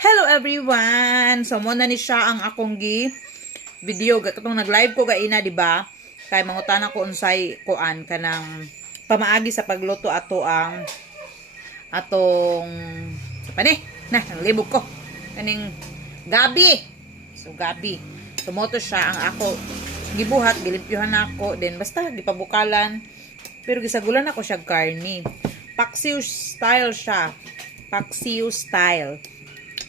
Hello everyone! So mo na ni siya ang akong video katong nag-live ko gaina, di ba? Kay mangutan ako unsay kuan kanang pamaagi sa pagluto ato ang atong pa ni na libog ko kaning gabi. So gabi. So mo to siya ang ako gibuhat, gilimpyuhan ako, then basta gipabukalan. Pero gisagulan ako siya garni. Paksiw style siya. Paksiw style.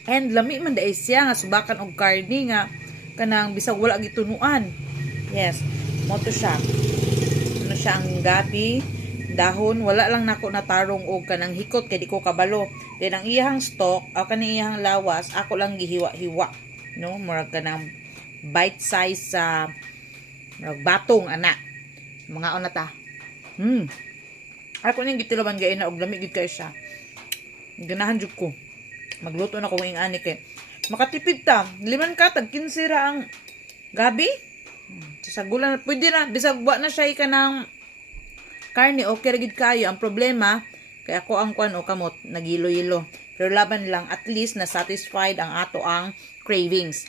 And lami man dai siya nga subakan og garni nga kanang bisag wala gitunuan. Yes, mo to siya. Ano siya ang gabi, dahon, wala lang nako natarong og kanang hikot kay di ko kabalo. Then ang iyang stock, o kanang iyang lawas, ako lang gihiwa-hiwa. No, murag kanang bite size sa murag batong ana. Mga ona ta. Ako ning gitilaban gaina og lami gid kay siya. Ganahan jud ko. Magluto na kung ingani kay makatipid ta. 5 ka tag 15 ra ang gabi. Sa gulan pwede na bisag wa na siya kanang karne okay ra gid kayo. Ang problema kay ako ang kuan o kamot nagilo-ilo. Pero laban lang at least na satisfied ang ato ang cravings.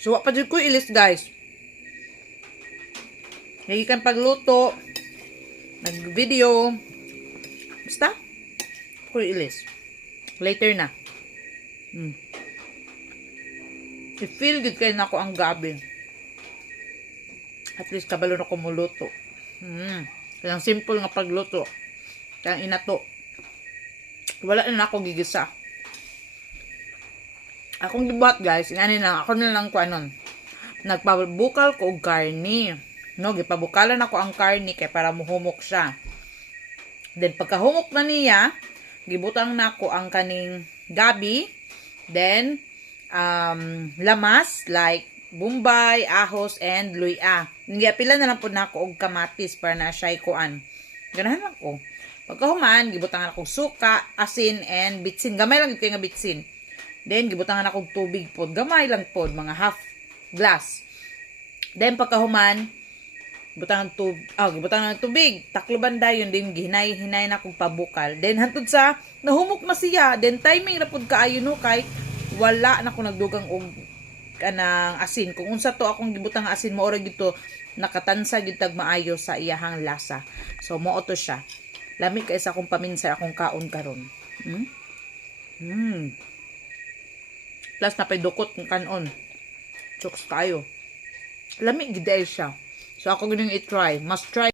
So wa pa jud ko ilis guys. Nagikan pagluto, nag-video, basta, ko ilis. Later na. I-feel good kayo na ako ang gabi. At least kabalo na ko muluto. Kaya simple nga pagluto. Kaya inato. Wala na ako gigisa. Akong gibuhat guys, ingani lang, ako na lang ko anon. Nagpabukal ko og garni. No, gipabukalan ako ang karni kay para muhumok siya. Then pagkahumok na niya, gibutang na ako ang kaning gabi. Then lamas like bumbay, ahos and luya. Giapila na lang po na ako og kamatis para na siya kuan. Ganahan lang ko. Pagkahuman, gibutangan ako suka, asin and bitsin. Gamay lang ito nga bitsin. Then gibutangan ako tubig pod. Gamay lang pod, mga half glass. Then pagkahuman, butangan ng tubig. Takloban dayon din gihinay-hinay na kong pabukal. Then hantod sa nahumok na siya. Then timing ra pud kaayo no kay wala na ko nagdugang og kanang asin. Kung unsa to akong gibutang asin mo ora gito nakatansa gid tag maayo sa iyahang lasa. So mao to siya. Lami kay sa akong paminsay akong kaon karon. Plus napay dukot ng kanon. Chokes kayo. Lami gid siya. So ako gining i-try. Must try.